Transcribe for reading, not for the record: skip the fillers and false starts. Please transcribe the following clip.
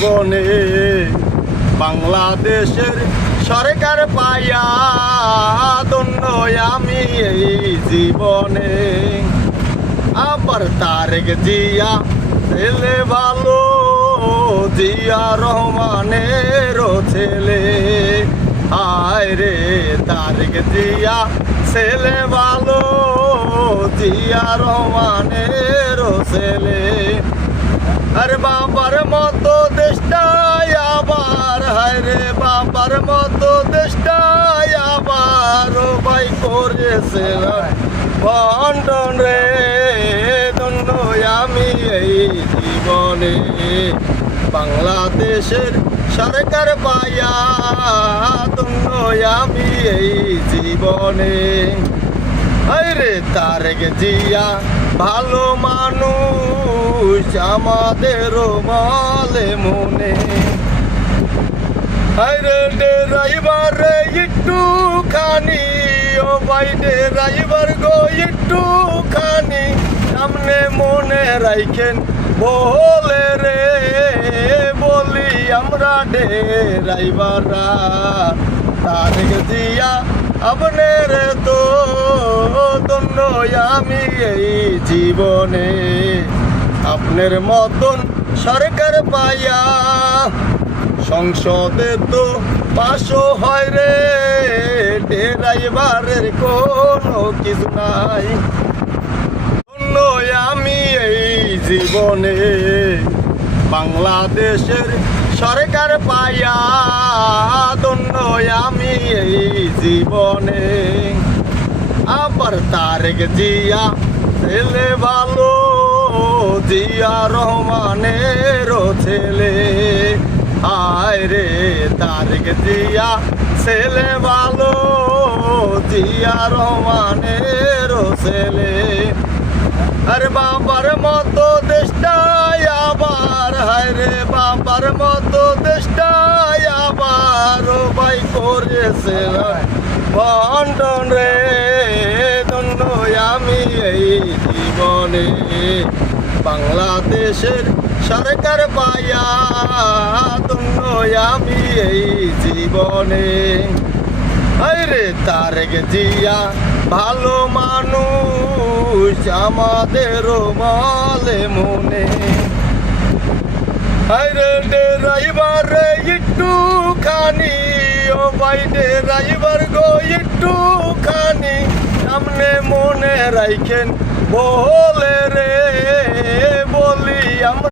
জীবনে বাংলাদেশের সরকার পাইয়া ধন্য আমি এই জীবনে। আবার তারেক জিয়া ছেলে ভালো, জিয়া রহমানের ছেলে। হায় রে তারেক জিয়া ছেলে ভালো, জিয়া রহমানের ছেলে। আরে বাবার মতো দেশটাই আবার, হায় রে বাবার মতো দেশটাই আবার ভাই করেছে বন্টন রে। ধন্য আমি এই জীবনে বাংলাদেশের সরকার পাইয়া ধন্য আমি এই জীবনে। আরে তারেক জিয়া ভালো মানুষ আমাদের মলে মনে। আরে ড্রাইভার একটু খানি, ও ভাই ড্রাইভার গো একটু খানি সামনে মনে রাখেন বলে রে। বলি আমরা ড্রাইভাররা তারেক জিয়া আপনার তো ধন্য আমি এই জীবনে। আপনার মতন সরকার পাইয়া সংসদে তো পাশও হয় রে, ড্রাইভারের কোনো কিছু নাই। ধন্য আমি এই জীবনে বাংলাদেশের সরকার পাইয়া ধন্য আমি এই জীবনে। আবার তারেক জিয়া ছেলে ভালো, জিয়া রহমানের ছেলে। হায় রে তারেক জিয়া ছেলে ভালো, জিয়া রহমানের ছেলে। আরে বাবার মতো দেশটাই আবার, হায় রে বাবার মতো দেশটাই আবার ভাই করেছে বন্টন রে। ধন্য আমি এই জীবনে বাংলাদেশের সরকার পাইয়া ধন্য আমি এই জীবনে। আরে তারেক জিয়া ভালো মানুষ আমাদের মলে মনে। আরে ড্রাইভার একটু খানি, ও ভাই ড্রাইভার গো একটু খানি সামনে মনে রাখেন বলে রে। বলি আমরা